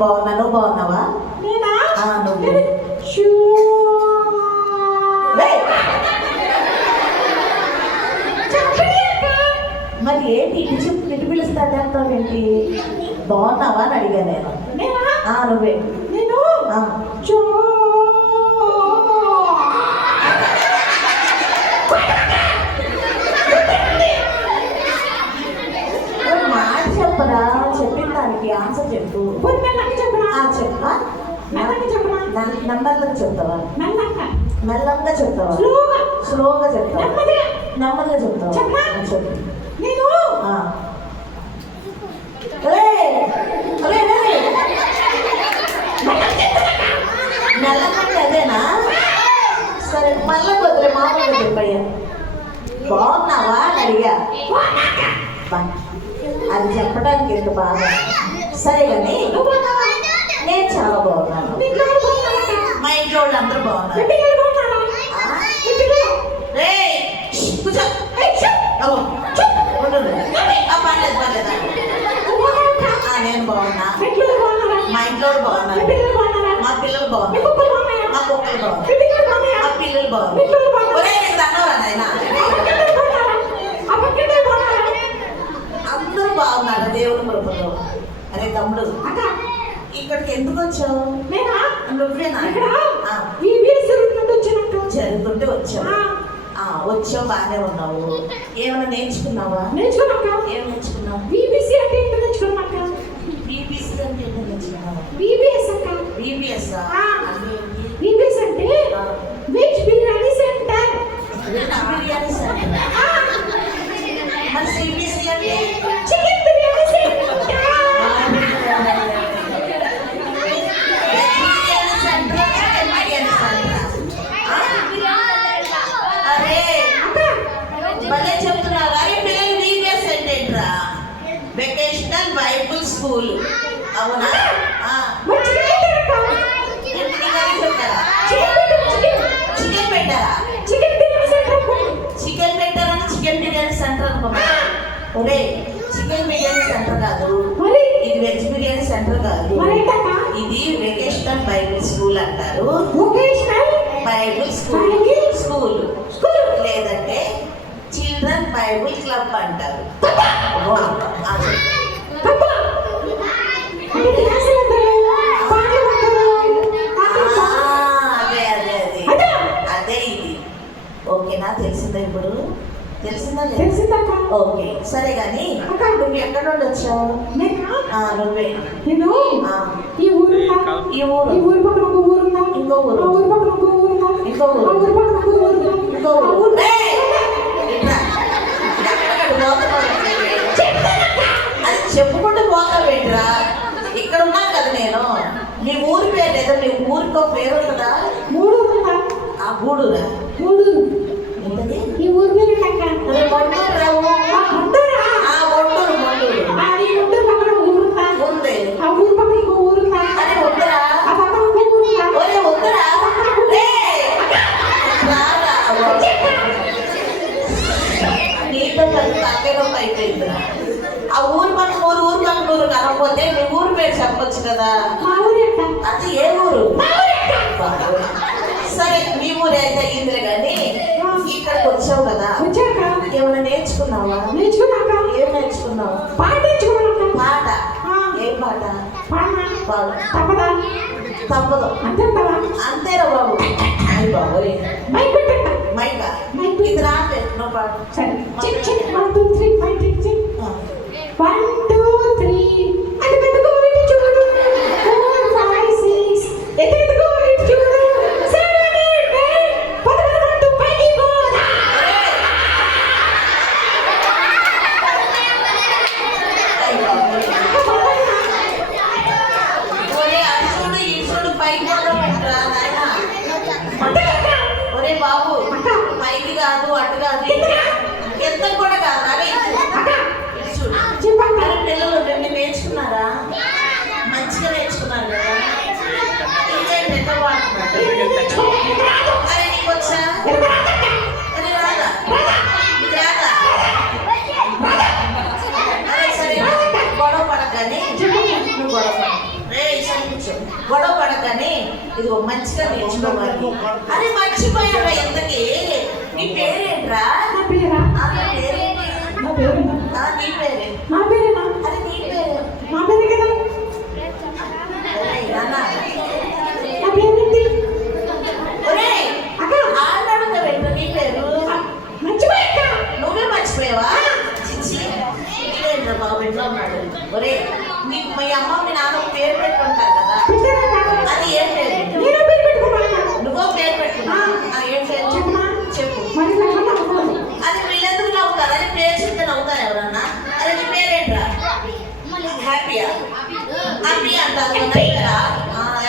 బాగున్నా, నువ్వు బాగున్నావా? నేనా? నువ్వు మరి ఏంటి ఇటు పిలుస్తాడంటావేంటి? బాగున్నావా అని అడిగా నేను. నువ్వే. నేను మాట చెప్పరా, చెప్పిన దానికి ఆన్సర్ చెప్పు. చెప్పా నెమ్మదిగా చెప్తావా? మెల్లంగా చెప్తావా? స్లోగా చెప్తావా? నెమ్మదిగా చెప్తావా? చెప్పు. మెల్లమంటే అదేనా? సరే మళ్ళీ వదిలే, మామూలుగా చెప్పయ్యా. బాగున్నావా అని అడిగా. అది చెప్పడానికి ఎంత బాగా. సరే కానీ నేను చాలా బాగున్నాను. మా ఇంట్లో వాళ్ళు అందరూ బాగున్నారు. నేను బాగున్నా, మా ఇంట్లో బాగున్నారు, మా పిల్లలు బాగున్నారు, మా కుక్కలు బాగున్నారు, మా పిల్లలు బాగున్నారు. అందరూ బాగున్నారు దేవుని కృపలో. అరే తమ్ముడు, ఇక్కడికి ఎందుకు వచ్చావు? నువ్వేనా? జరుగుతుంటే వచ్చావు. వచ్చావు, బాగానే ఉన్నావు. ఏమైనా నేర్చుకున్నావా? ఏం నేర్చుకున్నావు? బీబీసీ అంటే ఏంటో నేర్చుకున్నాక. బీబీసీ అంటే ఏంటో నేర్చుకున్నావా? బీబీఎస్ అక్క. బీబీఎస్ బీబీఎస్ అంటే veg biryani centre. Biryani centre. మరి సిబిసి అంటే చికెన్ బిర్యానీ సెంటర్. భలే చెప్తున్నారు. అరే పిల్లలు బీబీఎస్ అంటే ఏంట్రా? Vocational Bible school. అవునా? చికెన్ పెట్టారా? చికెన్ పెట్టారని చికెన్ బిర్యానీ సెంటర్ అనుకోమా? ఒరే, చికెన్ బిర్యానీ సెంటర్ కాదు ఇది, వెజ్ బిర్యానీ సెంటర్ కాదు ఇది, వెకేషనల్ బైబుల్ స్కూల్ అంటారు. బైబుల్ స్కూల్ లేదంటే చిల్డ్రన్ బైబుల్ క్లబ్ అంటారు. అదే ఇది. ఓకేనా? తెలిసిందా ఇప్పుడు? తెలిసిందా? ఓకే సరే కానీ నువ్వు ఎక్కడ నుండి వచ్చావు? నువ్వే. ఈ ఊరు పక్కన ఒక ఊరు, ఇంకో ఊరు, ఊరు పక్కన ఒక ఊరు, ఇంకో ఊరు, ఊరు పక్కన ఒక ఊరు, ఇంకో ఊరు. అది చెప్పుకుంటూ పోతావేంటిరా? ఇక్కడ ఉన్నా కదా నేను. నీ ఊరి పేరు లేదా? నీ ఊరికో పేరు ఉంటుందా? గూడూరు. గూడూరా? గూడూరు. ఏంటది? ఈ ఊరి పేరు అయిపోయిందిరా. ఆ ఊరు పక్కన ఊరు కనకపోతే నీ ఊరు పేరు చెప్పొచ్చు కదా. అది ఏ ఊరు? సరే మీ ఊరు అయితే అయ్యిందిలే కానీ ఇక్కడికి వచ్చావు కదా, ఏమైనా నేర్చుకున్నావా? ఏం నేర్చుకున్నావు? పాట. ఏం పాట? తప్పదు. అంతేరా బాబు. బాబు మైకా ఇది రాలేదు. నువ్వు పాడు. 1 2 3 5 6 7 1 2 3 అదెందుకో ఇటు చూడు 4 5 6 ఎదెందుకో ఇటు చూడు 7 8 11 పైకి పోరా. ఒరే అటు చూడు ఇటు చూడు పైకి పోరా నాయనా. ఒరే బాబు, పైకి కాదు అటు కాదు ఎంత కూడా కాదు. అరే చూడు పిల్లలు రెండు నేర్చుకున్నారా? మంచిగా నేర్చుకున్నారు కదా. ఇదే పెద్ద వాడుతున్నారు. అరే నీకు వచ్చా? అరే రాదా? నీకు రాదా? అరే సరే గొడవ పడక కానీ నువ్వు గొడవ పడ. రే ఇదిగో మంచిగా నేర్చుకోవాలి. అరే మర్చిపోయావా ఇంతకీ? నీ పేరేంట్రా? నా పేరా? ఆ, నీ పేరేంటి? నా పేరేనా? ఆ, నీ పేరే. నా పేరేనా? అరే నీ పేరు. నా పేరే కదా. ఒరేయ్, నాన్న. నా పేరేంటి? ఒరేయ్, అక్క ఆడాడుగా పెట్టు నీ పేరు. మర్చిపోయాక. నువ్వే మర్చిపోయావా? చిచ్చి, ఇదేంట్రా బాబు ఎట్లా ఉన్నాడు? ఒరేయ్, నీకు మీ అమ్మ మీ నాన్న పేరు పెట్టుకుంటారు కదా, పెట్టారక్క. అది ఏం పేరు? నేను పేరు పెట్టుకున్నాను. నువ్వో పేరు పెట్టుకున్నా. ఏం పేరు? చెప్పనా? చెప్పు. మరి నాకు నవ్వుకోదు. అది వీళ్ళెందుకు నవ్వుతారు? అది పేరు చెప్తే నవ్వుతారు ఎవరన్నా? అరే నీ పేరేంట్రా? హ్యాపీయా? హ్యాపీ అంటారు నవ్వుతారా?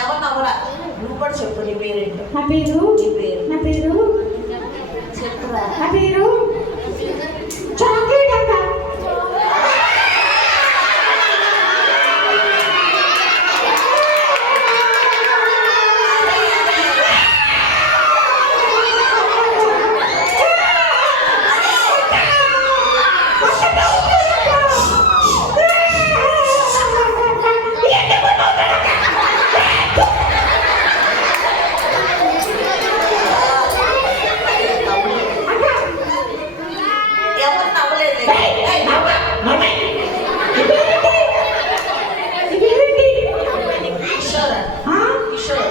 ఎవరు నవ్వరా? నువ్వు కూడా చెప్పు నీ పేరేంటో. నా పేరు నీ పేరు నా పేరు చెప్పురా. నా పేరు చాక్లెట్ అక్క. ఎవరు నవ్వలేదు. కిషోర్ కిషోర్.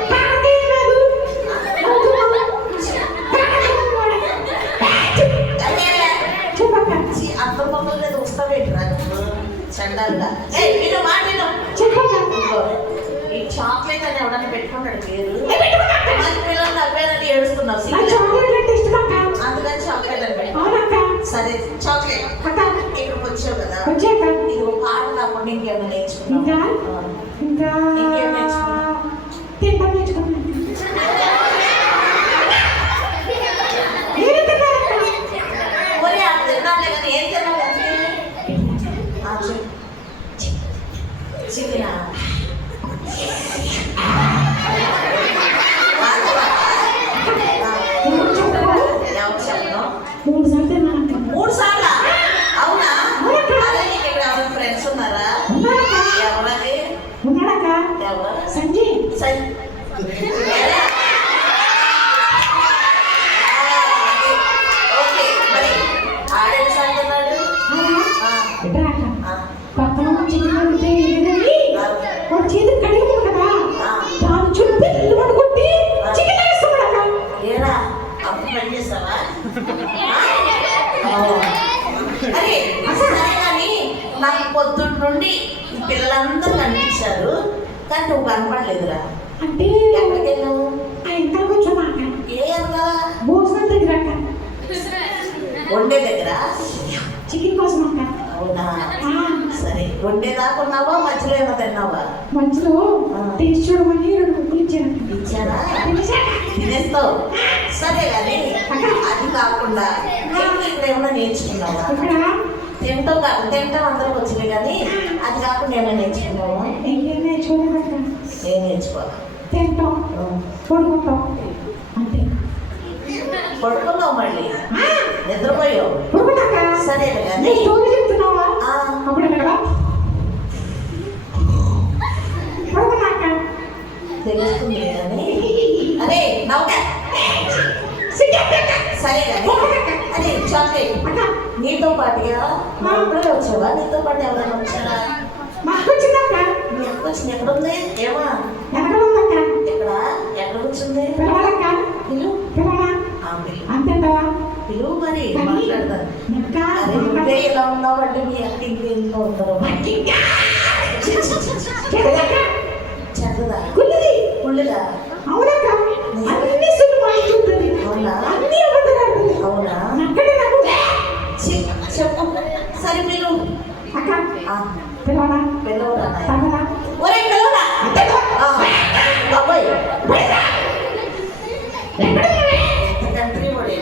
ఛీ, అంత బొమ్మల మీద వస్తావేంట్రా నువ్వు? చండాలుగా. ఏయ్ వీళ్ళు మాట విను. ఇదిగో, ఈ చాక్లెట్ అని ఎవడన్నా పెట్టుకున్నాడు పేరు. మన పిల్లలు నవ్వేదని ఏడుస్తున్నావు సీరియస్. అందుకని చాక్లెట్ అని పెట్టు. సరే చాక్లెట్. ఇక్కడికి వచ్చావు కదా, ఇది ఒక పాట కాకుండా ఇంకేమైనా నేర్చుకున్నావు? ఇంకేం నేర్చుకున్నావు? ఒరే అది తిన్నాలే కానీ ఏం తిన్నావు? చికెనా? ఎవరు చెప్పను? 3 సార్లు? అవునా? అదే నీకు ఇక్కడ ఎవరు ఫ్రెండ్స్ ఉన్నారా? ఎవరది? ఎవరు? సంజయ్ ఎలా? ఓకే, మరి ఆడేది సంటున్నాడు. పక్కన చికెన్ ఉంటే వాడు చేతులు కడిగి కదా దాని చుట్టూ ఇల్లు పడుకుంటే చికెన్ వేస్తాడు. ఏరా అప్పుడు పని చేస్తావా? అరే సరే కానీ నాకు పొద్దున్న నుండి పిల్లలందరూ కనిపించారు కానీ నువ్వు కనపడలేదురా. అంటే ఎక్కడికి వెళ్ళావు? ఆ ఇంట్లో కూర్చోమాక ఏ ఎదురా? భోజనం దగ్గర వండే దగ్గర? చికెన్ కోసం అక్క. అవునా? సరే, వండే దాకున్నావా మధ్యలో ఏమో తిన్నావా? మధ్యలో తీసి చూడమని 2 ముక్కలు ఇచ్చాను. ఇచ్చారా? తినేస్తావు. సరే కానీ అది కాకుండా ఇక్కడ ఏమైనా నేర్చుకున్నావా? ఇక్కడ తింటాం కాదు, తింటాం అందరికి వచ్చింది కానీ అది కాకుండా ఏమైనా నేర్చుకున్నావా? ఇంకేం నేర్చుకోలేదక్క. ఏం నేర్చుకోవాలి? తింటాం పడుకుంటాం అంతే. పడుకున్నావు మళ్ళీ నిద్రపోయావు. పడుకుంటాక సరే కానీ స్టోరీ చెప్తున్నావా? అప్పుడు ఎక్కడ పడుకున్నాక తెలుస్తుంది కానీ అరే నవ్వుగా. సరే కానీ అదే చాక్లెట్ నీతో పాటుగా మా అప్పుడే వచ్చావా? నీతో పాటు ఎవరైనా వచ్చారా? మాకు వచ్చిందక్క. మీ అక్క వచ్చింది. ఎక్కడుంది? ఏమా ఎక్కడ ఉందక్క? ఎక్కడ కూర్చుంది? పిలవాలక్క. పిలువు. పిలవా పిలువు. అంతేంటవా? పిలువు మరి మాట్లాడతాను. అరే నువ్వే ఇలా ఉన్నావంటే మీ అక్క ఇంకేంటో ఉంటారు. చెడ్డదా? కుళ్ళుదా? అవునక్క. అన్ని సులు మాట్లాడుతుంది. అవునా? అన్ని అబద్ధాలు. అవునా? అక్కడే నాకు చెప్పు. సరే పిలువు. అక్క పిలవనా? పిలవరా? తగదా? ఒరే పిలవరా? బాబాయ్ కంట్రీ వాడు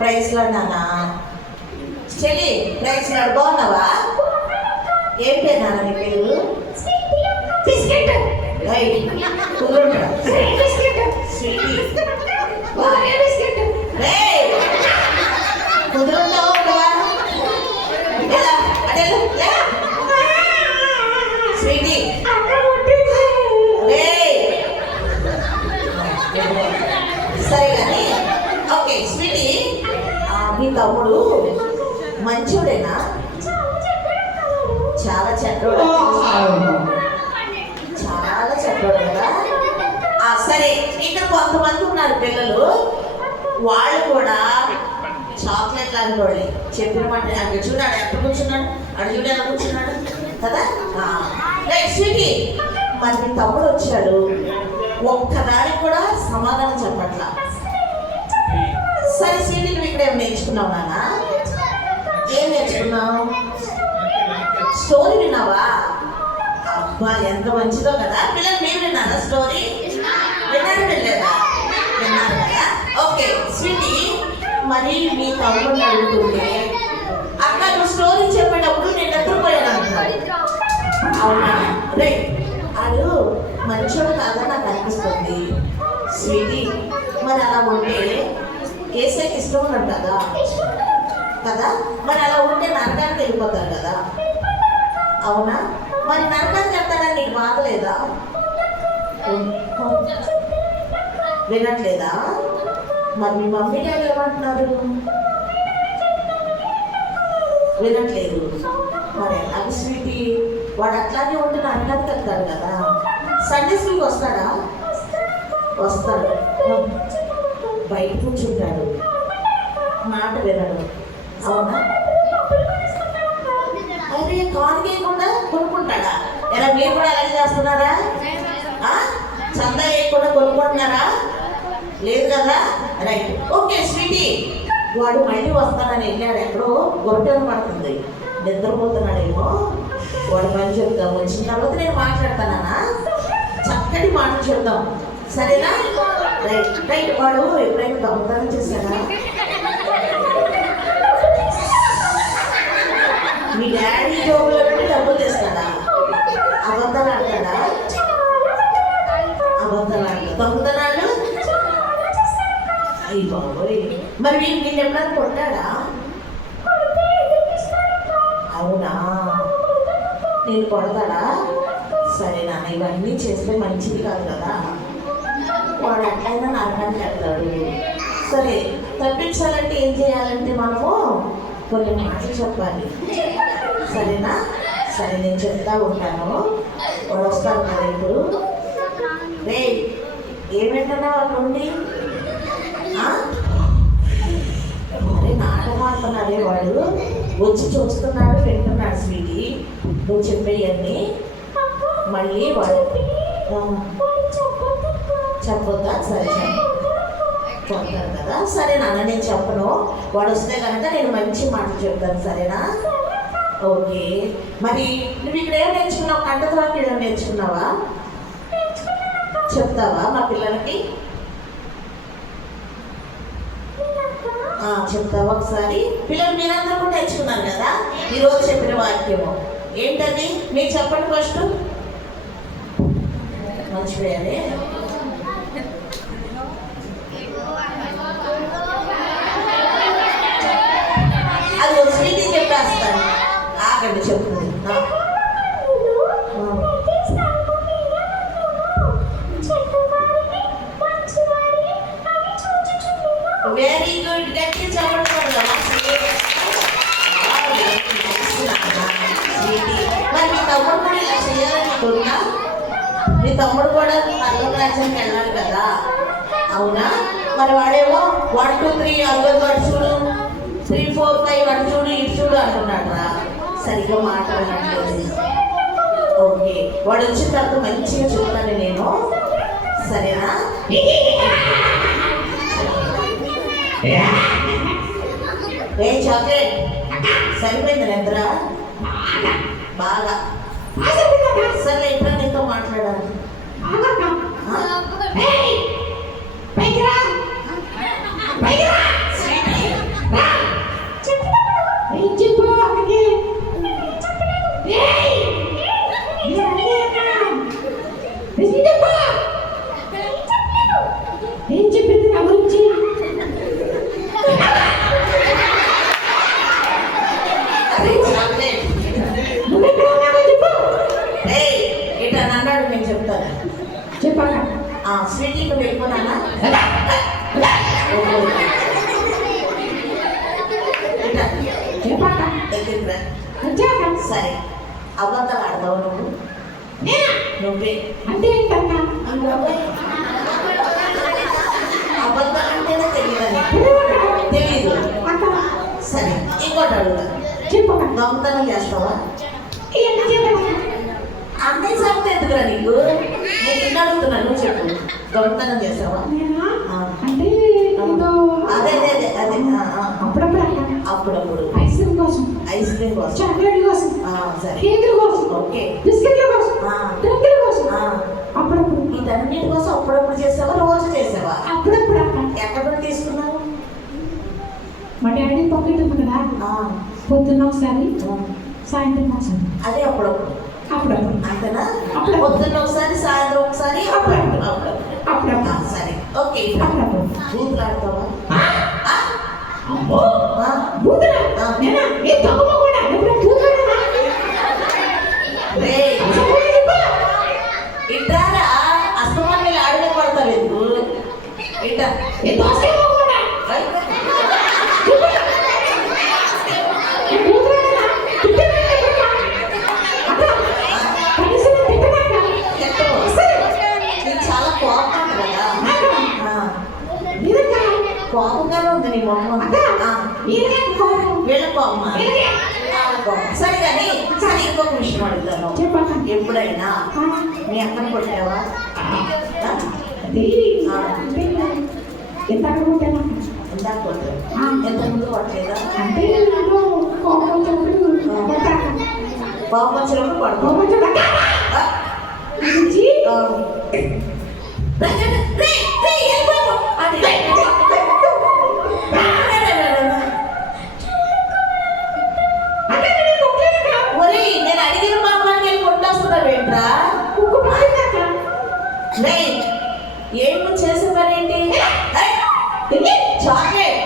ప్రైజ్ లో నాన్న. చెల్లి ప్రైజ్ లో బాగున్నావా? ఏం పేరు నాన్న నీ పేరు? బిస్కెట్. కుర్రుంటా బిస్కెట్. స్వీటీ. బిస్కెట్. స్వీటీ అక్క పుట్టింది. రేయ్. సరే కానీ ఓకే స్వీటీ మీ తమ్ముడు మంచోడేనా? చాలా చెడ్డోడు. చాలా చెడ్డోడు కదా. సరే ఇక్కడ కొంతమంది ఉన్నారు పిల్లలు, వాళ్ళు కూడా చాక్లెట్ లాంటి వాళ్ళే. చెప్పిన మాట అక్కడ చూడాడు ఎక్కడ కూర్చున్నాడు, అక్కడ చూడు ఎలా కూర్చున్నాడు కదా. రైట్ స్వీటీ, మరి మీ తమ్ముడు వచ్చాడు, ఒక్కదానికి కూడా సమాధానం చెప్పట్లా. సరే స్వీటీ, నువ్వు ఇక్కడ ఏం నేర్చుకున్నావు నాన్న? ఏం నేర్చుకున్నావు? స్టోరీ విన్నావా? అబ్బా ఎంత మంచిదో కదా. పిల్లలు మీరు విన్నారా స్టోరీ? విన్నారు వెళ్ళలేదా? విన్నారు కదా. ఓకే స్వీటీ, మరి మీ తమ్ముడిని అడుగుతుంటే అక్క నువ్వు స్టోరీ చెప్పేటప్పుడు నేను నిద్రపోయాను అంటున్నాడు. అవునా? రైట్, ఆడు మంచోడు కాదని నాకు అనిపిస్తుంది. స్వీటీ, మరి అలా ఉంటే కేసీకి ఇష్టం ఉన్నాడు కదా కదా, మరి అలా ఉంటే నరకానికి వెళ్ళిపోతారు కదా. అవునా? మరి నరకానికి వెళ్తాడని నీకు బాధ లేదా? వినట్లేదా? మరి మీ మమ్మీ డాడీ ఏమంటున్నారు? వినట్లేదు. మరి ఎలాగ స్వీటీ, వాడు అట్లానే ఉంటే నరకానికి వెళ్తాడు కదా. సండే స్కూల్కి వస్తాడా? వస్తాడు. బయట కూర్చుంటాడు, మాట వినడు. అవునా? అరే కానికేయకుండా కొనుక్కుంటాడా? ఎలా మీరు కూడా అలాగే చేస్తున్నారా? చందా వేయకుండా కొనుక్కుంటున్నారా? లేదు కదా. రైట్, ఓకే స్వీటీ, వాడు మళ్ళీ వస్తానని వెళ్ళాడు, ఎక్కడో గొట్టెలు పడుతుంది, నిద్రపోతున్నాడేమో. వాడు పని చెప్తాం, వచ్చిన తర్వాత నేను మాట్లాడతానా, చక్కటి మాటలు చెప్తాం, సరేనా? Right right. వాడు ఎప్పుడైనా దొంగతనం చేశాడా? మీ డాడీ జోబులో పెట్టి డబ్బులు తెస్తాడా? అబద్ధాలు ఆడతాడా? అబద్ధాలు ఆడతాడు. దొంగతనాలు? అయ్యి బాబోయ్. మరి నేను ఎప్పుడైనా కొట్టాడా? అవునా? నేను కొడతాడా? సరే నాన్న, ఇవన్నీ చేస్తే మంచిది కాదు కదా. వాడు ఎట్లయినా నరకానికి వెళ్తాడు. సరే, తప్పించాలంటే ఏం చేయాలంటే మనము కొన్ని మాటలు చెప్పాలి, సరేనా? సరే నేను చెప్తా ఉంటాను, వాడు వస్తాను కదా ఇప్పుడు. రే ఏమేంటన్నా వాళ్ళు ఉండి అరే నాటకం ఆడుతున్నాడే వాడు, వచ్చి చూస్తున్నాడు, వింటున్నాడు. స్వీటీ, నువ్వు చెప్పేయన్నీ మళ్ళీ వాడు చెప్పొద్దా? సరే చెప్తాను కదా. సరే నాన్న, నేను చెప్పను. వాడు వస్తే కనుక నేను మంచి మాటలు చెప్తాను, సరేనా? ఓకే. మరి నువ్వు ఇక్కడ ఏం నేర్చుకున్నావు? కంటతరాకి ఏదో నేర్చుకున్నావా? చెప్తావా మా పిల్లలకి? చెప్తావా ఒకసారి? పిల్లలు మీరందరూ కూడా నేర్చుకున్నారు కదా ఈరోజు చెప్పిన వాక్యము ఏంటది? మీకు చెప్పండి ఫస్ట్. మర్చిపోయారే? అది స్వీటీ చెప్పేస్తాను, ఆగండి చెప్తుంది. వెరీ గుడ్, గట్టి చెప్పండి. మరి మీ తమ్ముడు కూడా ఇలా చేయాలనుకుంటున్నా? మీ తమ్ముడు కూడా పర్లోక రాజ్యానికి వెళ్ళాలి కదా. అవునా? మరి వాడేమో 1 2 3 అల్గొద్దు అటు చూడు, 3 4 5 అటు చూడు ఇటు చూడు అంటున్నాడు రా. సరిగ్గా మాట్లాడలేదు. ఓకే, వాడు వచ్చిన తర్వాత మంచిగా చెప్తాను నేను, సరేనా? ఏ చాక్లెట్ సరిపోయింది నిద్ర బాగా. సరే ఎట్లా నీతో మాట్లాడాలి? ఏం చెప్పింది నా గురించి? అరే చాక్లెట్, నువ్వెక్కడ ఉన్నావో చెప్పు. నేను చెప్తాను. చెప్పాక స్వీట్ ఇక్కడ వెళ్ళిపోనానా? చెప్పాక దగ్గరికి రా. వచ్చాక సరే, అబద్ధాలు ఆడతావు నువ్వు? నేనా నువ్వే. అంటే ఏంటన్నా అబద్ధాలు అంటేనే తెలియదని తెలీదు. అక్క సరే, ఇంకోటి అడుగుతా. చెప్పాక దొంగతనం చేస్తావా? ఎంత చెప్పాక అన్నీ సంగతి ఎందుకురా నీకు? నేను నిన్ను అడుగుతున్నాను, నువ్వు చెప్పు. దొంగతనం చేస్తావా? నేనా ఆ. అంటే ఏదో అదే అదే అదే అదే అప్పుడప్పుడు అక్క అప్పుడప్పుడు ఐస్ క్రీమ్ కోసం ఐస్ క్రీమ్ కోసం. చాక్లెట్ కోసం సరే, కేకుల కోసం ఓకే. బిస్కెట్ల కోసం ఆ. డ్రింకుల కోసం ఆ, అప్పుడప్పుడు వీటన్నిటి కోసం అప్పుడప్పుడు చేసావా, రోజు చేసావా? అప్పుడప్పుడు అక్క ఎక్కడ నుండి తీసుకున్నావు? మా డాడీ పాకెట్ ఉంది కదా ఆ, పొద్దున్న ఒకసారి ఆ. సాయంత్రం ఒకసారి అదే అప్పుడప్పుడు. అప్పుడప్పుడు అంతేనా? అప్పుడప్పుడు. పొద్దున్న ఒకసారి, సాయంత్రం ఒకసారి, అప్పుడప్పుడు. అప్పుడప్పుడు. అప్పుడప్పుడు సరే, ఓకే. అప్పుడప్పుడు బూతులు ఆడతావా? అమ్మో ఆ, బూతులా ఆ. నేనా ఏ తక్కువ కూడా ఎప్పుడు బూతులా రేయ్, ఇట్టారా అస్తమాన్ని ఆడలే పడతావు ఎందుకు? ఇట్టా. ఏ దోసే కూడా ఐ, ఏ బూతులా తిట్టనా అక్క కనీసం తిట్టనాక చెప్తావు. నీకు చాలా కోపం ఉంది కదా? ఆ, నిజంగా కోపంగానే ఉంది నీ మొహం. అక్క ఆ, ఈయనే కోపం వీళ్ళ కోపమా? ఈయనే వాళ్ళ కోపం. సరే కానీ, సరే ఇంకొక విషయం అడుగుతాను. చెప్పాక ఎప్పుడైనా మీ అక్కను కొట్టావా? అది అంటే ఎంత అనుకుంటాను ఇందాక కొట్టావు. ఆ. ఎంత ముందు కొట్టలేదా? అంటే ఏదో కోపం వచ్చినప్పుడు కొట్టాక కోపం వచ్చినప్పుడు కోపం కొడతావు. వచ్చినప్పుడు ఆ, నుంచి ఆ. రే, రే, రే, రే, వెళ్ళిపో. అది రే, రే, రే, రే, రే, రే. అక్కడ నేను కొట్టలేక ఒరేయ్, నేను అడిగిన పాపానికి వెళ్ళి కొట్టేస్తున్నావు ఏంట్రా? ఉక్కు పడిందక్క రే, ఏం నువ్వు చేసే పని ఏంటి? ఏయ్, చాక్లెట్.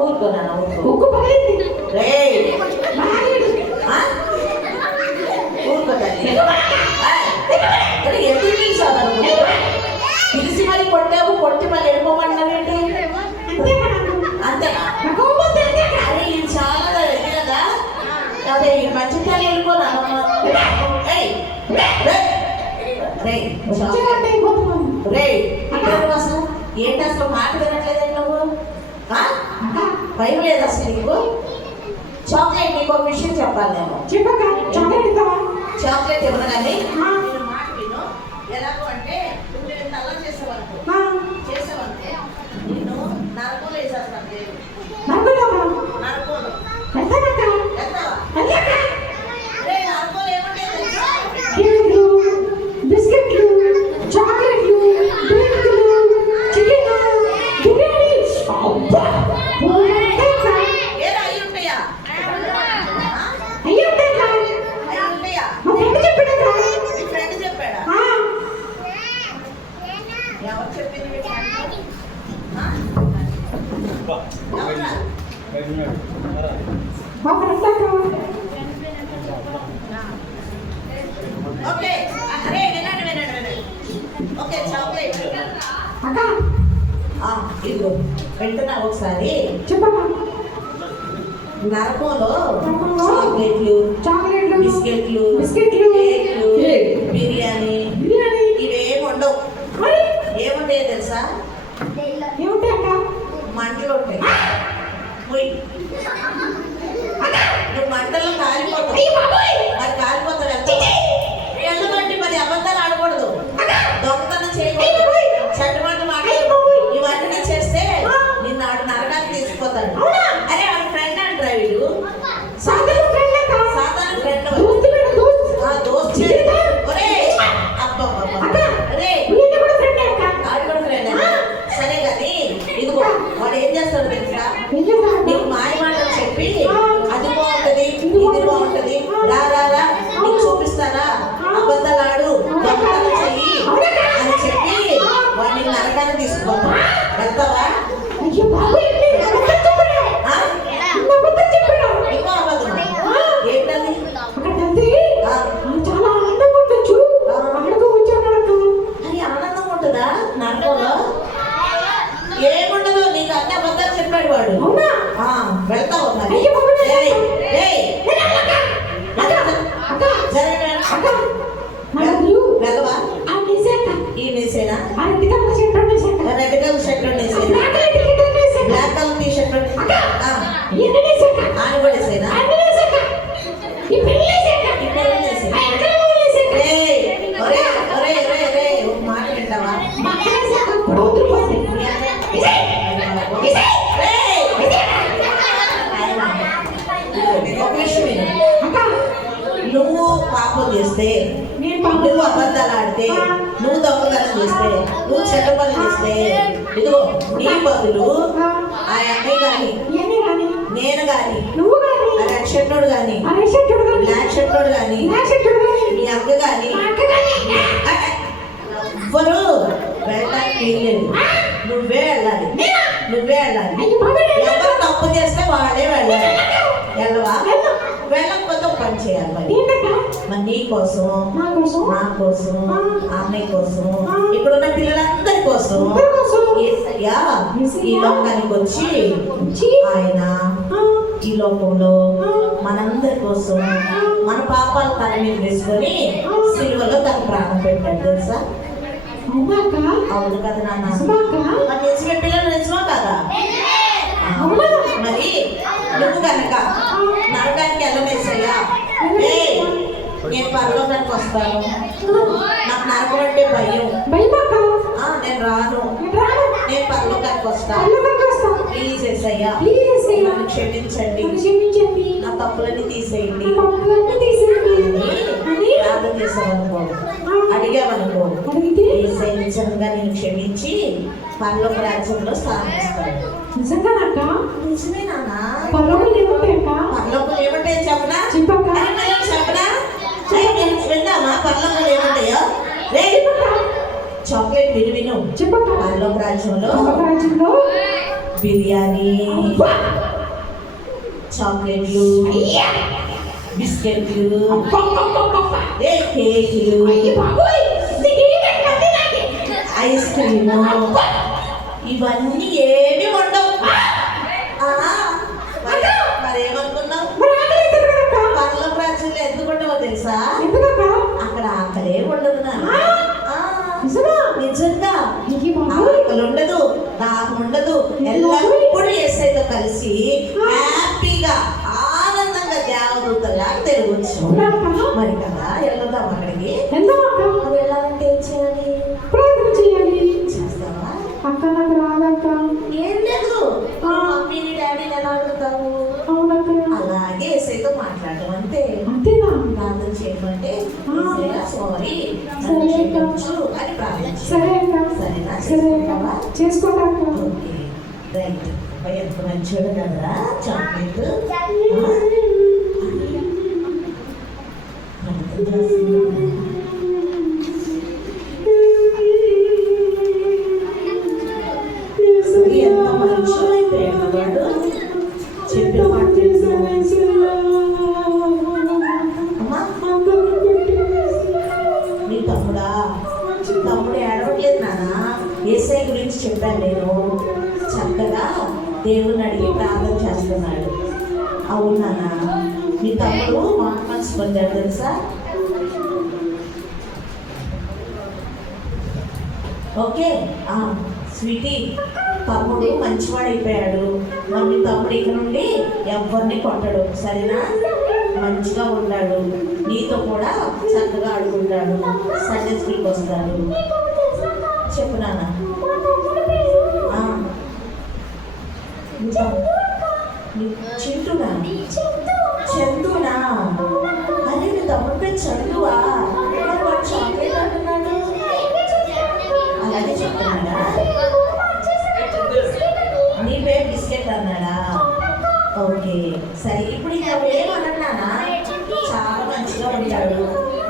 ఊరుకోనా ఊరుకో. ఉక్కు పడింది రే, బాగలేదు ఆ? ఊరుకో తల్లి. అరే, ఎందుకు పిలిచావు నన్ను? పిలిచి మరి కొట్టావు, కొట్టి మళ్ళీ వెళ్ళిపోమన్నావేంటి? అంతే కదా అంతేనా? నా కోపం తెలియక అరే, ఇది చాలా ఇది కదా. అదే ఈ మంచిగా వెళ్ళిపోనా? ఏయ్, రే, రే, వచ్చేవాడే కొంతమంది రే, ఇక్కడ అసలు ఏంటి అసలు మాట వినట్లేదండి నువ్వు? ఆ? అక్క భయం లేదు అసలు నీకు? చాక్లెట్, నీకు ఒక విషయం చెప్పాలి నేను. చెప్పక చాక్లెట్ ఇస్తావా చాక్లెట్ ఇవ్వను కానీ ఆ. నేను మాట విను. ఎలాగో అంటే నువ్వు ఎంత అలా చేసేవాళ్ళు చేసేవాళ్ళే నిన్ను నరకంలో వేసేస్తాను. లేదు, నవ్వుతావా నరకోదు. ఎంతనక్క ఎత్తావా? ఎంతక్క రే, నరకోలు ఏమంటే తెలుసా? కేకులు బిస్కెట్లు చాక్లెట్లు డ్రింకులు చికెన్ బిర్యానీ అబ్బా పూరంతా ఏరా అయి ఉంటాయా? అయ్యి ఉంటాయక్క అయి ఉంటాయా? మా ఫ్రెండ్ చెప్పాడక్క మీ ఫ్రెండ్ చెప్పాడా? ఎవరు చెప్పింది మీ ఫ్రెండ్? ఆ? ఎవరా? మా ఫ్రెండ్ అక్క ఓకే, అరే వినండి వినండి వినండి. Okay, chocolate. అక్క ఇదిగో వెంటనే ఒకసారి చెప్పక్క నరకంలో నరకంలో చాక్లెట్లు, చాక్లెట్లు బిస్కెట్లు, బిస్కెట్లు, కేక్లు, కేక్, బిర్యానీ బిర్యానీ ఇవేం ఉండవు. మరి ఏముంటాయో తెలుసా? ఏముంటాయి అక్క మంటలు ఉంటాయి. పోయి నువ్వు మంటల్లో కాలిపోతావు. అయ్యి బాబోయ్ మరి కాలిపోతావు ఎందుకంటే మరి అబద్ధాలు ఆడకూడదు, దొంగతనం చేయకూడదు, చెడ్డమాట మాట్లాడకూడదు. ఇవన్నీ చేస్తే నిన్ను ఆడు నరకానికి తీసుకుపోతాడు. అవునా? అరే, ఆడు ఫ్రెండ్ అంటారా వీడు? సాధారణ ఫ్రెండ్ అక్క సాధారణ ఫ్రెండ్ దోస్తు మేడం దోస్తు మనకు వెళ్ళవా ఆ నిజంగా ఈ నేసేనా ఆ రెడ్ కలర్ షర్ట్ నిజంగా రెడ్ కలర్ షర్ట్ నేసేనా బ్లాక్ కలర్ టీ-షర్ట్ నిజంగా బ్లాక్ కలర్ టీ షర్ట్ ఎన్ని నిజంగా ఆని కూడా వేసేనా అన్ని నిజంగా ఈ పెళ్లి నిజంగా ఈ పిల్లలు వేసే ఆ ఎక్కడ నిజంగా ఏయ్ ఒరే ఒరే ఒరే ఒరే ఒక మాట వింటావా మక్కన నిజంగా కూతురు పోతే ఒక విషయం విను. అక్క నువ్వు పాపం చేస్తే నేను పాపం నువ్వు అబద్ధాలు ఆడితే నువ్వు దొంగతనం చేస్తే నువ్వు చెడ్డ పనులు చేస్తే ఇదిగో నీ బదులు ఆ అన్నయ్య కానీ ఎన్ని కానీ నేను కానీ నువ్వు కానీ ఆ రెడ్ షర్టోడు కానీ ఆ రెడ్ షర్ట్ కానీ బ్లాక్ షర్టోడు కానీ బ్లాక్ షర్ట్ కానీ మీ అక్క కానీ మా అక్క కానీ ఎవ్వరు వెళ్ళడానికి వీల్లేదు నువ్వే వెళ్ళాలి నువ్వే వెళ్ళాలి అయ్యో బాబా ఎవరు తప్పు చేస్తే వాళ్ళే వెళ్ళాలి వెళ్ళవా వెళ్ళకపోతే ఒక పని చేయాలి మరి ఏంటక్క మరి నీ కోసం నా కోసం నా కోసం అన్నయ్య కోసం ఇక్కడున్న పిల్లలందరి కోసం అందరి కోసం యేసయ్య ఈ లోకానికి వచ్చి వచ్చి ఆయన ఆ, ఈ లోకంలో మనందరి కోసం మన పాపాలు తన మీద వేసుకొని సిలువలో తన ప్రాణం పెట్టాడు తెలుసా అవునా అక్క అవును కదా నాన్న నిజమా అక్క మరి నిజమే పిల్లలు నిజమా కదా అవునా మరి నువ్వు కనుక నరకానికి వెళ్ళమేసయ్యా నేను పరలోకానికి వస్తాను నాకు నరకం అంటే భయం భయమా అక్క నేను రాను రాను నేను పరలోకానికి వస్తాను అల్లరికి వస్తా ప్లీజ్ ఎస్సయ్యా ప్లీజ్ ఎస్ఐ నన్ను క్షమించండి నన్ను క్షమించండి నా తప్పులన్నీ తీసేయండి నా పాపాలన్నీ తీసేయండి అని ప్రార్థన చేసామనుకో అడిగామనుకో అడిగితే ఏసై నిజంగా నేను క్షమించి పరలోక రాజ్యంలో స్థానం ఇస్తాడు నిజంగా అక్క నిజమే నాన్న పర్లోకం ఏముంటాయి అక్క పరలోకం ఏమంటే చెప్పనా చెప్పక్క అరే పిల్లలు చెప్పనా విందామా పరలోకం ఏముంటాయో రే చాక్లెట్ విను విను చెప్పక్క పరలోక రాజ్యంలో రాజ్యంలో బిర్యానీ చాక్లెట్లు బిస్కెట్లు కేకులు ఐస్ క్రీమ్ ఇవన్నీ ఏమి ఉండవు మరేమనుకున్నావు పర్ల ప్రాచులు ఎందుకు ఉండవో తెలుసా అక్కడ ఆకలే ఉండదు నాన్న. నిజంగా ఆకలి ఉండదు దాహం ఉండదు ఎల్లప్పుడూ ఏసైతో కలిసి హ్యాపీగా ఆనందంగా దేవదూతలా తిరగచ్చు మరి కదా వెళ్దాం అక్కడికి మరి వెళ్ళాలంటే ఏం చేయాలి చేస్తావా అక్క నాకు రాదక్క ఏం లేదు మమ్మీని డాడీని ఎలా అడుగుతావు అవునక్క అలాగే ఏసైతో మాట్లాడడం అంతే అంతేనా ప్రార్థన చేయమంటే సారీ సరే. క్షమించు అని ప్రార్థించు సరే అక్క సరేనా సరే చేసుకుంటావా చేసుకుంటా అక్క ఓకే రైట్ ఎంత మంచోడు కదరా చాక్లెట్ ఎంత మంచోడు అయిపోయాడు వాడు చెప్పిన మాట తెలుసు అమ్మా నీ తమ్ముడు ఏడవట్లేదు నాన్న ఏసై గురించి చెప్పాను నేను చక్కగా దేవుని అడిగి ప్రార్థన చేస్తున్నాడు అవును నాన్న నీ తమ్ముడు మనసు పొందాడు తెలుసా ఓకే స్వీటీ తమ్ముడు మంచివాడైపోయాడు మరి నీ తమ్ముడు ఇక నుండి ఎవరిని కొట్టడు సరేనా మంచిగా ఉన్నాడు నీతో కూడా చక్కగా ఆడుకుంటాడు సండే స్కూల్కి వస్తాడు చెప్పు నాన్న చింటునా చందునా అరే నీ తమ్ముడు పేరు చందువా మరి వాడు చాక్లెట్ అంటున్నాడు అలాగే చెప్తున్నాడా నీ పేరు బిస్కెట్ అన్నాడా ఓకే సరే ఇప్పుడు ఇంకా ఏమన్నానా చాలా మంచిగా ఉంటాడు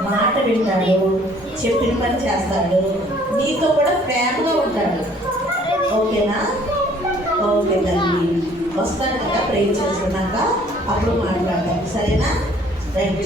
మాట వింటాడు చెప్పిన పని చేస్తాడు నీతో కూడా ప్రేమగా ఉంటాడు ఓకేనా ఓకే తల్లి వస్తాను కదా ప్రేర్ చేసుకున్నాక అప్పుడు మాట్లాడతాం సరేనా రైట్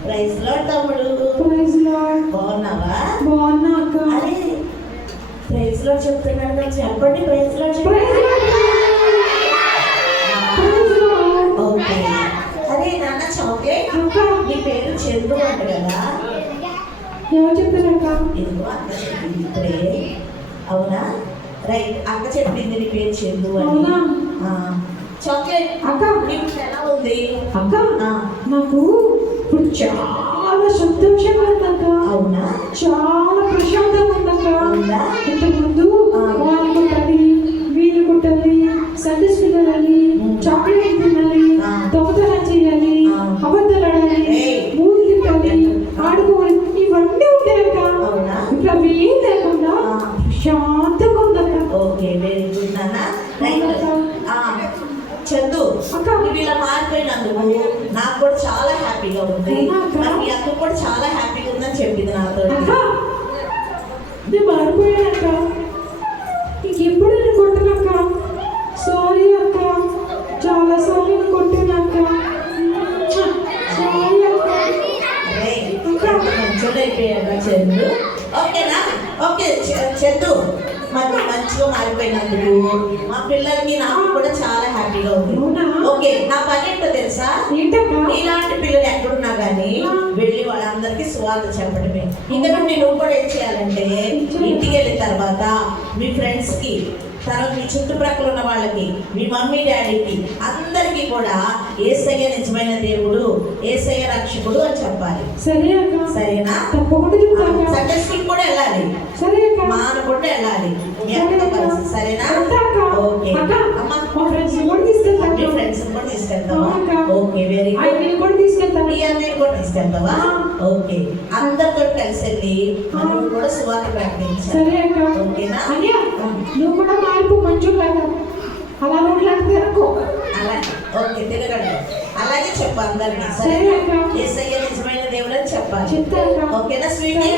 ప్రైజ్ లార్డ్ తమ్ముడు. Praise Lord. బాగున్నావా? బాగున్నా అక్క. అరే ప్రైజ్ లార్డ్ చెప్తున్నాడు కదా, చెప్పండి praise Lord. Praise Lord. Praise Lord. Okay. అరే నాన్న చాక్లెట్, అక్క. నీ పేరు చందు అంట కదా? ఎవరు చెప్పారక్క? ఇదిగో అక్క చెప్పింది ఇప్పుడే. అవునా? రైట్, అక్క చెప్పింది నీ పేరు చందు అని. అవునా? చాక్లెట్ అక్క. నీకు ఎలా ఉంది? అక్క ఆ, నాకు ఇప్పుడు చాలా సంతోషంగా ఉందక్క. అవునా? చాలా ప్రశాంతంగా ఉందక్క. ఉందా? ఇంతకుముందు వాళ్ళు కొట్టాలి, వీళ్ళు కొట్టాలి, సండే స్కూల్ వెళ్ళాలి, చాక్లెట్ తినాలి, ఆ. దొంగతనం చేయాలి, ఆ. అబద్ధాలు ఆడాలి, ఏయ్. మూడు తింటాలి, ఆడుకోవాలి, ఇవన్నీ ఉంటాయక్క. అవునా? ఇప్పుడు అవి ఏం లేకుండా ఆ. ప్రశాంతంగా ఉందక్క. ఓకే, వెరీ గుడ్ నాన్న. రైట్. ఆ, చందు, అక్క. నువ్వు ఇలా మారిపోయినందుకు నాకు కూడా చాలా హ్యాపీగా ఉంది. అవునా అక్క? మరి మీ అక్క కూడా చాలా హ్యాపీగా ఉందని చెప్పింది నాతో. అక్క నేను మారిపోయానక్క. ఇంకెప్పుడు నేను కొట్టనక్క. సారీ అక్క, చాలా సార్లు నేను కొట్టానక్క. సారీ అక్క. అరే, ఎంత మంచోడు అయిపోయాడు చందు. ఓకేనా? ఓకే చందు, మరి మంచిగా మారిపోయినందుకు మా పిల్లలకి నాకు కూడా చాలా హ్యాపీగా ఉంది. అవునా? ఓకే, నా పని ఏంటో తెలుసా? ఏంటక్క? ఇలాంటి పిల్లలు ఎక్కడున్నా కానీ వెళ్ళి వాళ్ళందరికీ స్వాగతం చెప్పడమే. ఇంకా నుండి నువ్వు కూడా ఏం చేయాలంటే ఇంటికి వెళ్ళిన తర్వాత మీ ఫ్రెండ్స్కి, తర్వాత మీ చుట్టుప్రక్కల ఉన్న వాళ్ళకి, మీ మమ్మీ డాడీకి అందరికీ కూడా యేసయ్య నిజమైన దేవుడు, యేసయ్య రక్షకుడు అని చెప్పాలి. సరే అక్క. సరేనా? తప్పకుండా చెప్తాను. సండే స్కూల్ కూడా వెళ్ళాలి, సరే అక్క. మానకుండా వెళ్ళాలి. మీ అక్కతో కలిసి. సరేనా? ఓకే అమ్మా. మా ఫ్రెండ్స్ కూడా తీసుకెళ్తాను. మీ ఫ్రెండ్స్ కూడా తీసుకెళ్తావా? అవునక్క. Okay, very good. ఆయన కూడా తీసుకెళ్తాను. మీ అన్నయ్య కూడా తీసుకెళ్తావా? ఓకే, అందరితో కలిసి వెళ్ళి మనం కూడా సువార్త ప్రకటించాలి. సరే అక్క. ఓకేనా? అయ్యా నువ్వు కూడా మారిపో, మంచోళ్ళగా అలా రోడ్లాంటి తిరగకు. అలా ఓకే, తిరగండి. అలాగే చెప్పు అందరికీ. సరే సరే, అక్క. యేసయ్య నిజమైన దేవుడు అని చెప్పాలి. చెప్తాను. ఓకేనా స్వీటీ?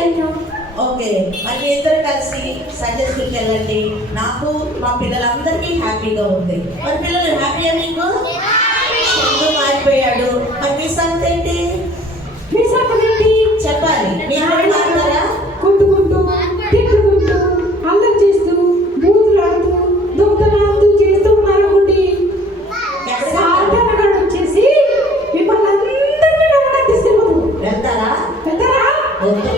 ఓకే, మరి మీ ఇద్దరు కలిసి సండే స్కూల్కి వెళ్ళండి. నాకు మా పిల్లలందరికీ హ్యాపీగా ఉంది. మరి పిల్లలు హ్యాపీగా మీకు? చందు మారిపోయాడు. మరి మీ సంగతి ఏంటి మీ సంగతి చెప్పాలి. మీరు కూడా మారుతారా? కొట్టుకుంటూ, తిట్టుకుంటూ, అల్లరి చేస్తూ, బూతులాడుతూ, దొంగతనాలు చేస్తూ ఉన్నారనుకోండి. ఎక్కడికి సాధారణ వచ్చేసి మిమ్మల్ని అందరినీ నమ్మకం తీసుకెళ్ళిపోతుంది. వెళ్తారా? వెళ్తారా? వద్దు.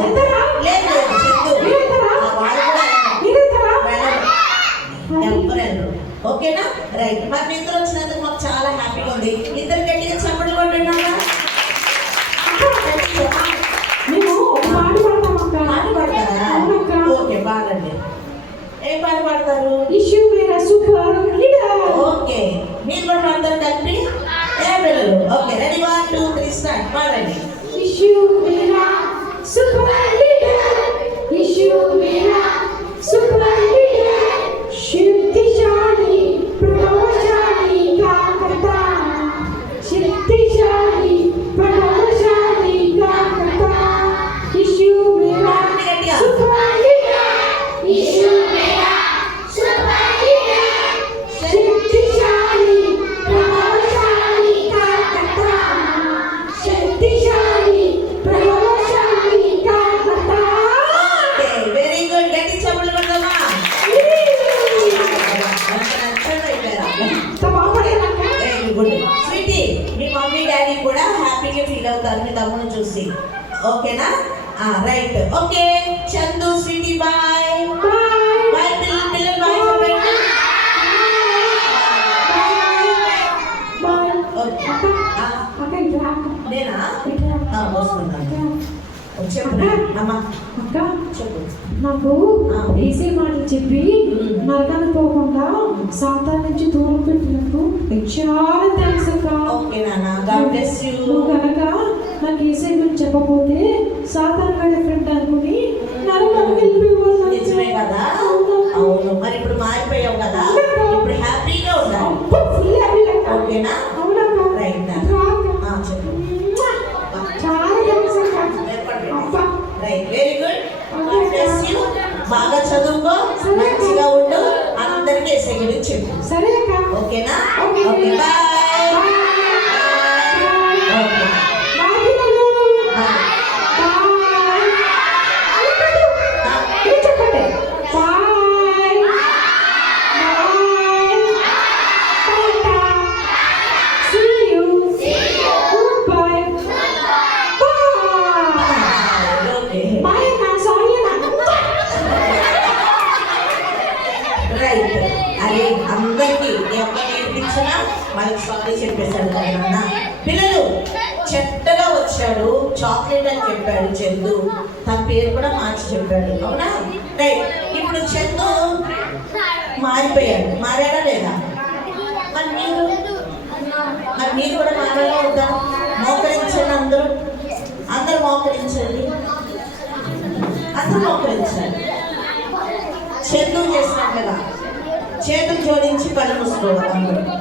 వెళ్తారా? లేదు లేదు, చందు. మీరు వెళ్తారా? వాళ్ళు కూడా మీరు వెళ్తారా? వెళ్ళరు. ఎవరు వెళ్ళరు. ఓకేనా? రైట్. మరి మీ ఇద్దరు వచ్చినందుకు మాకు చాలా హ్యాపీగా ఉంది. ఇద్దరు గట్టిగా చప్పట్లు కొట్టండి అమ్మా. మేము ఒక పాట పాడతాం అక్క. పాట పాడతారా? అవునక్క. ఓకే, పాడండి. ఏం పాట పాడతారు? ఇష్యూ మేరా సూపర్ లీడర్. ఓకే, మీరు కూడా పాడతారు కలిపి? ఏ పిల్లలు? Okay, ready 1 2 3 start. పాడండి. ఇష్యూ మేరా సూపర్ లీడర్, ఇష్యూ మేరా సూపర్ లీడర్, శక్తిశాలి ప్రభావశాలి కాకతా, శక్తిశాలి ప్రభావశాలి కాకతా, ఇష్యూ మేరా సూపర్ లీడర్, ఇష్యూ మేరా సూపర్ లీడర్, శక్తిశాలి ప్రభావశాలి కాకతా, శక్తిశాలి ప్రభావశాలి కాకతా. Okay, very good. గట్టి చప్పట్లు కొడదామా? ఇంత బాగుపడేదక్క. Very good. స్వీటీ, మీ మమ్మీ డాడీ కూడా హ్యాపీగా ఫీల్ అవుతారు మీ తమ్ముని చూసి. ఓకేనా? Right. Okay Chandu, Sweety bye. Bye. Bye పిల్లలు, పిల్లలు బాయ్ చెప్పండి. బాయ్. ఓకే. అక్క, అక్క ఇట్రా అక్క. నేనా? ఇట్రా. వస్తున్నాను. చెప్పు అమ్మా, అక్క చెప్పు. నాకు ఏసీ మాటలు చెప్పి నరకానికి పోకుండా సాతాన్ నుంచి దూరం పెట్టినందుకు చాలా థ్యాంక్స్ అక్క. ఓకే నాన్న, గాడ్ బ్లెస్ యూ. నువ్వు కనుక నాకు ఏసీ గురించి చెప్పకపోతే సాతాన్ గడ ఫ్రెండ్ అనుకుని నరకానికి వెళ్ళిపోయేవాళ్ళు. నిజమే కదా? అవును. మరి ఇప్పుడు మారిపోయావు కదా, ఇప్పుడు హ్యాపీగా ఉండాలి. ఫుల్ హ్యాపీ అక్క. ఓకేనా? అవునక్క. రైట్ నాన్న. రా అక్క. చెప్పు. చాలా థ్యాంక్స్ అక్క. అబ్బా. Right, very good. God bless you. బాగా చదువుకో, మంచిగా ఉండు, అందరికీ ఎస్ఐ గురించి చెప్పు. సరే అక్క. ఓకేనా? Okay. Okay, bye. Bye. Okay. Bye పిల్లలు. కాంచన వాళ్ళకి సారీ చెప్పేశాడు కదా నాన్న. పిల్లలు చెత్తగా వచ్చాడు, చాక్లెట్ అని చెప్పాడు చందు, తన పేరు కూడా మార్చి చెప్పాడు, అవునా? రైట్. ఇప్పుడు చందు మారిపోయాడు, మారాడా లేదా? మరి మీరు కూడా మారాలా వద్దా? మోకరించండి అందరూ, అందరూ మోకరించండి, అందరూ మోకరించండి. చందు చేసినట్లుగా చేతులు జోడించి కళ్ళు మూసుకోవాలి అందరూ.